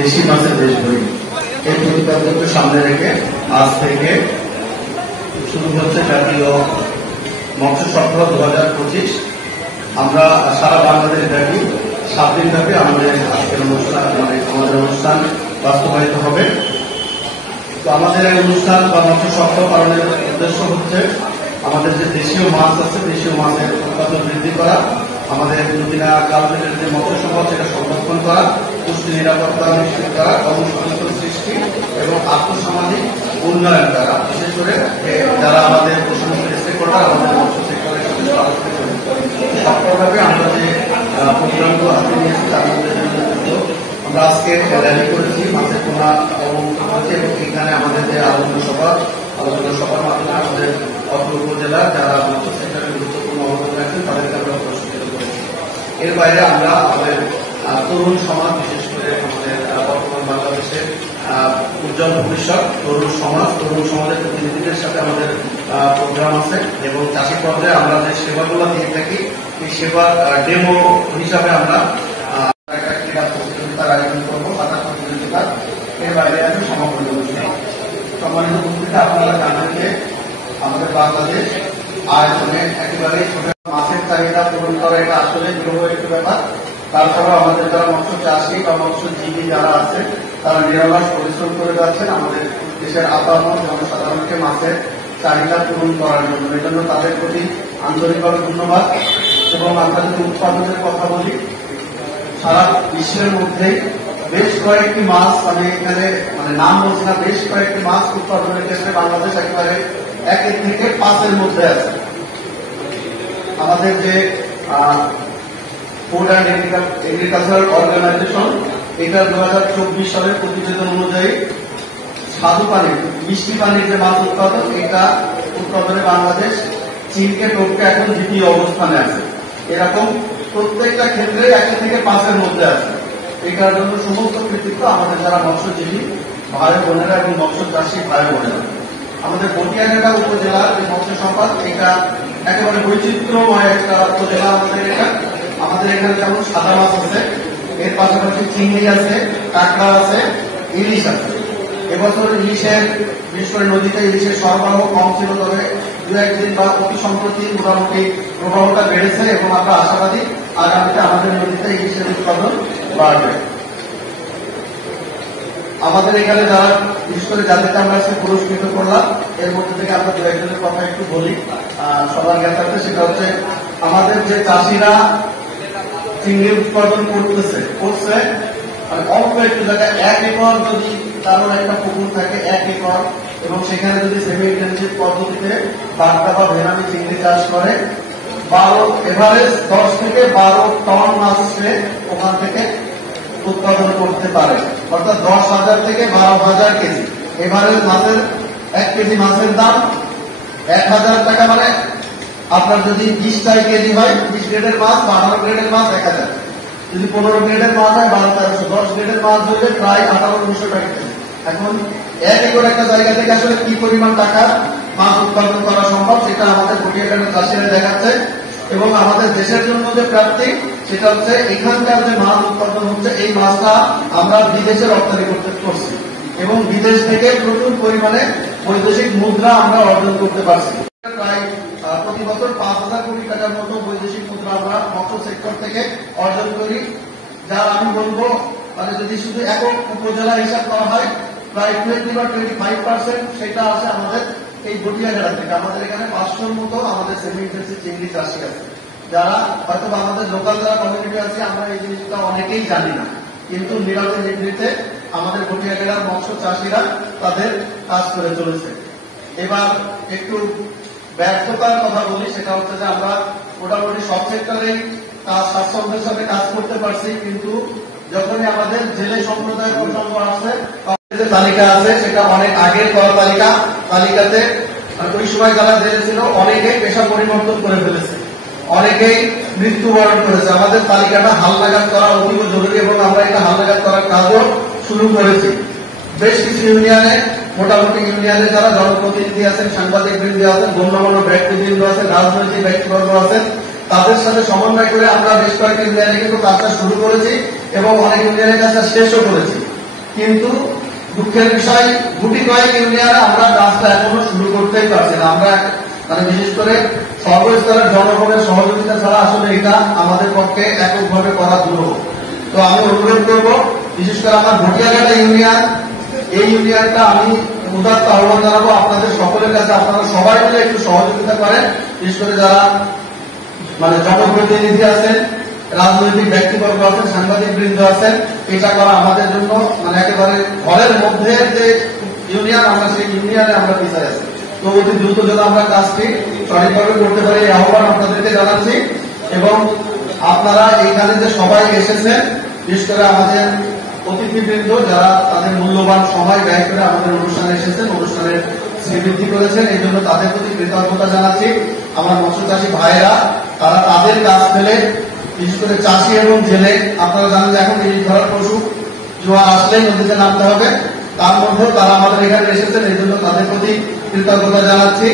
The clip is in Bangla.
দেশি মাছের দেশ বই এই প্রতিপাদ্যকে সামনে রেখে আজ থেকে শুরু হচ্ছে জাতীয় মৎস্য সপ্তাহ 2025। আমরা সারা বাংলাদেশ ব্যাপী 7 দিন ব্যাপী আমাদের আজকের অনুষ্ঠান আমাদের অনুষ্ঠান বাস্তবায়িত হবে। তো আমাদের এই অনুষ্ঠান বা মৎস্য সপ্তাহ পালনের উদ্দেশ্য হচ্ছে আমাদের যে দেশীয় মাছ আছে দেশীয় মাছের উৎপাদন বৃদ্ধি করা, আমাদের দুদিনা কালবেলের যে মৎস্য সম্পদ সেটা সংরক্ষণ করা, পুষ্টি নিরাপত্তা নিশ্চিত করা, কর্মসংস্থান সৃষ্টি এবং আর্থসামাজিক উন্নয়ন করা। বিশেষ করে যারা আমাদের প্রশাসনিক স্টেকহোল্ডার আমাদের মৎস্য সেক্টরের সাথে সরাসরি জড়িত, সফলভাবে আমরা যে প্রোগ্রামগুলো হাতে নিয়েছি তার মধ্যে আমরা আজকে র্যালি করেছি, মাছের পোনা অবমুক্ত করেছি এবং এখানে আমাদের যে আলোচনা সভার মাধ্যমে আমাদের অত্র উপজেলা যারা মৎস্য সেক্টরে গুরুত্বপূর্ণ অবদান রাখছেন তাদেরকে আমরা পুরস্কৃত করেছি। এর বাইরে আমরা আমাদের তরুণ সমাজ, বিশেষ করে আমাদের বর্তমান বাংলাদেশের উজ্জ্বল ভবিষ্যৎ তরুণ সমাজের প্রতিনিধিদের সাথে আমাদের প্রোগ্রাম আছে এবং চাষি পর্যায়ে আমরা যে সেবাগুলো দিয়ে থাকি এই সেবার ডেমো হিসাবে আমরা ক্রীড়া প্রতিযোগিতার আয়োজন করবো, পাতা প্রতিযোগিতা। এর বাইরে আছে সমাপনী অনুষ্ঠান। সম্মানিত উপস্থিতি, আপনারা জানেন যে আমাদের বাংলাদেশ আয়তনে একেবারে ছোট, মাছের চাহিদা পূরণ করা এটা আসলে দুর্বল একটি ব্যাপার। তারপরেও আমাদের যারা মৎস্য চাষী বা মৎস্যজীবী যারা আছে তারা নিরলস পরিশ্রম করে যাচ্ছেন আমাদের দেশের আপামর জনসাধারণকে মাছের চাহিদা পূরণ করার জন্য। এই জন্য তাদের প্রতি আন্তরিকভাবে ধন্যবাদ। এবং আমরা যদি উৎপাদনের কথা বলি, সারা বিশ্বের মধ্যে বেশ কয়েকটি মাছ, আমি এখানে নাম বলছি না, বেশ কয়েকটি মাছ উৎপাদনের ক্ষেত্রে বাংলাদেশ একেবারে 1 থেকে 5-এর মধ্যে আছে। আমাদের যে ফুড অ্যান্ড এগ্রিকালচারাল অর্গানাইজেশন এটা 2024 সালের প্রতিবেদন অনুযায়ী স্বাদু পানির, মিষ্টি পানির যে মাছ উৎপাদন এটা উৎপাদনে বাংলাদেশ চীনকে টপকে এখন 2য় অবস্থানে আছে। এরকম প্রত্যেকটা ক্ষেত্রে 1 থেকে 5-এর মধ্যে আছে। এটার জন্য সমস্ত কৃতিত্ব আমাদের যারা মৎস্যজীবী ভাই বোনেরা এবং মৎস্য চাষী ভাই বোনেরা। আমাদের বটিয়াঘাটা উপজেলার যে মৎস্য সম্পদ এটা একেবারে বৈচিত্র্যময় একটা উপজেলা। আমাদের এখানে যেমন সাদা মাছ আছে, এর পাশাপাশি চিংড়ি আছে, কাঁকড়া আছে, ইলিশ আছে। এবছর ইলিশের, বিশেষ করে নদীতে ইলিশের সরবরাহ কম ছিল, তবে 2-1 দিন বা অতি সম্প্রতি মোটামুটি প্রবাহটা বেড়েছে এবং আমরা আশাবাদী আগামীতে আমাদের নদীতে ইলিশের উৎপাদন বাড়বে। আমাদের এখানে যারা বিশেষ করে যাদেরকে আমরা আজকে পুরস্কৃত করলাম এর মধ্যে থেকে আমরা 2-1 জনের কথা একটু বলি সবার জ্ঞাতার্থে। সেটা হচ্ছে আমাদের যে চাষিরা চিংড়ি উৎপাদন করছে অল্প একটু জায়গায় 1 একর যদি কারোর একটা পুকুর থাকে 1 একর এবং সেখানে যদি সেমি ইন্টেনসিভ পদ্ধতিতে বাগদা বা ভেনামি চিংড়ি চাষ করে 10 থেকে 12 টন মাছ সে ওখান থেকে উৎপাদন করতে পারে, অর্থাৎ 10,000 থেকে 12,000 কেজি। এভারেজ মাছের 1 কেজি মাছের দাম 1,000 টাকা, মানে আপনার যদি 20 কেজি হয় 20 গ্রেডের মাছ, 18 গ্রেডের মাছ 1,000, যদি 15 গ্রেডের মাছ হয় 12,1300, 10 গ্রেডের মাছ হলে প্রায় 18,900 টাকা। এখন 1 একর একটা জায়গা থেকে আসলে কি পরিমাণ টাকা মাছ উৎপাদন করা সম্ভব সেটা আমাদের বটিয়াঘাটার চাষিরা দেখাচ্ছে। এবং আমাদের দেশের জন্য যে প্রাপ্তি সেটা হচ্ছে এখানকার যে মাছ উৎপাদন হচ্ছে এই মাছটা আমরা বিদেশে রপ্তানি করছি এবং বিদেশ থেকে প্রচুর পরিমাণে বৈদেশিক মুদ্রা আমরা অর্জন করতে পারছি। প্রায় প্রতি বছর 5,000 কোটি টাকার মতো বৈদেশিক মুদ্রা আমরা মৎস্য সেক্টর থেকে অর্জন করি, যার আমি বলবো যদি শুধু একক উপজেলা হিসাব করা হয় প্রায় 20 বা 25% সেটা আছে আমাদের এই বটিয়াঘাটা থেকে। আমাদের এখানে 500-র মতো আমাদের সেমি ইন্টেনসিভ চিংড়ি চাষী আছে, যারা হয়তো আমাদের লোকাল যারা কমিউনিটি আছে আমরা এই জিনিসটা অনেকেই জানি না, কিন্তু নীরবে নিভৃতে আমাদের বটিয়াঘাটার মৎস্য চাষীরা তাদের কাজ করে চলেছে। এবার একটু ব্যর্থতার কথা বলি, সেটা হচ্ছে যে আমরা মোটামুটি সব সেক্টরেই স্বাচ্ছন্দ্যের সাথে কাজ করতে পারছি, কিন্তু যখনই আমাদের জেলে সম্প্রদায় প্রসঙ্গ আসছে যে তালিকা আছে সেটা অনেক আগের করা তালিকাতে ওই সময় যারা জেলে ছিল অনেকেই পেশা পরিবর্তন করে ফেলেছে, অনেকেই মৃত্যুবরণ করেছে। আমাদের তালিকাটা হালনাগাদ করা অতীব জরুরি এবং আমরা এটা হালনাগাদ করার কাজও শুরু করেছি। বেশ কিছু ইউনিয়নে, মোটামুটি ইউনিয়নে যারা জনপ্রতিনিধি আছেন, সাংবাদিক বৃন্দ আছেন, গণ্যমান্য ব্যক্তিবৃন্দ আছেন, রাজনৈতিক ব্যক্তিবর্গ আছেন, তাদের সাথে সমন্বয় করে আমরা বেশ কয়েকটি ইউনিয়নে কিন্তু কাজটা শুরু করেছি এবং অনেক ইউনিয়নের কাজটা শেষও করেছি। কিন্তু দুঃখের বিষয় গুটি কয়েক ইউনিয়নে আমরা কাজটা এখনো শুরু করতেই পারছি না। আমরা মানে বিশেষ করে সর্বস্তরের জনগণের সহযোগিতা ছাড়া আসলে এটা আমাদের পক্ষে এককভাবে করা দুরূহ। তো আমি অনুরোধ করব, বিশেষ করে আমার ভটিয়াঘাটা ইউনিয়ন, এই ইউনিয়নটা আমি উদাত্ত আহ্বান জানাবো আপনাদের সকলের কাছে, আপনারা সবাই মিলে একটু সহযোগিতা করেন। বিশেষ করে যারা মানে জনপ্রতিনিধি আছেন, রাজনৈতিক ব্যক্তিবর্গ আছেন, সাংবাদিক বৃন্দ আছেন, এটা করা আমাদের জন্য মানে একেবারে ঘরের মধ্যে যে ইউনিয়ন, আমরা সেই ইউনিয়নে আমরা পিছিয়ে আছি। তো অতি দ্রুত যেন আমরা কাজটি সঠিকভাবে করতে পারি এই আহ্বান আপনাদেরকে জানাচ্ছি। এবং আপনারা এইখানে যে সবাই এসেছেন, বিশেষ করে আমাদের অতিথিবৃন্দ যারা তাদের মূল্যবান সময় ব্যয় করে আমাদের অনুষ্ঠানে এসেছেন, অনুষ্ঠানের শ্রীবৃদ্ধি করেছেন, এই জন্য তাদের প্রতি কৃতজ্ঞতা জানাচ্ছি। আমার মৎস্য চাষী ভাইয়েরা তারা তাদের কাজ ফেলে, বিশেষ করে চাষি এবং জেলে, আপনারা জানেন যে এখন এই ধরার পশু জোয়ার আসলেই নদীতে নামতে হবে, তার মধ্যেও তারা আমাদের এখানে এসেছেন, এই জন্য তাদের প্রতি কৃতজ্ঞতা জানাচ্ছি।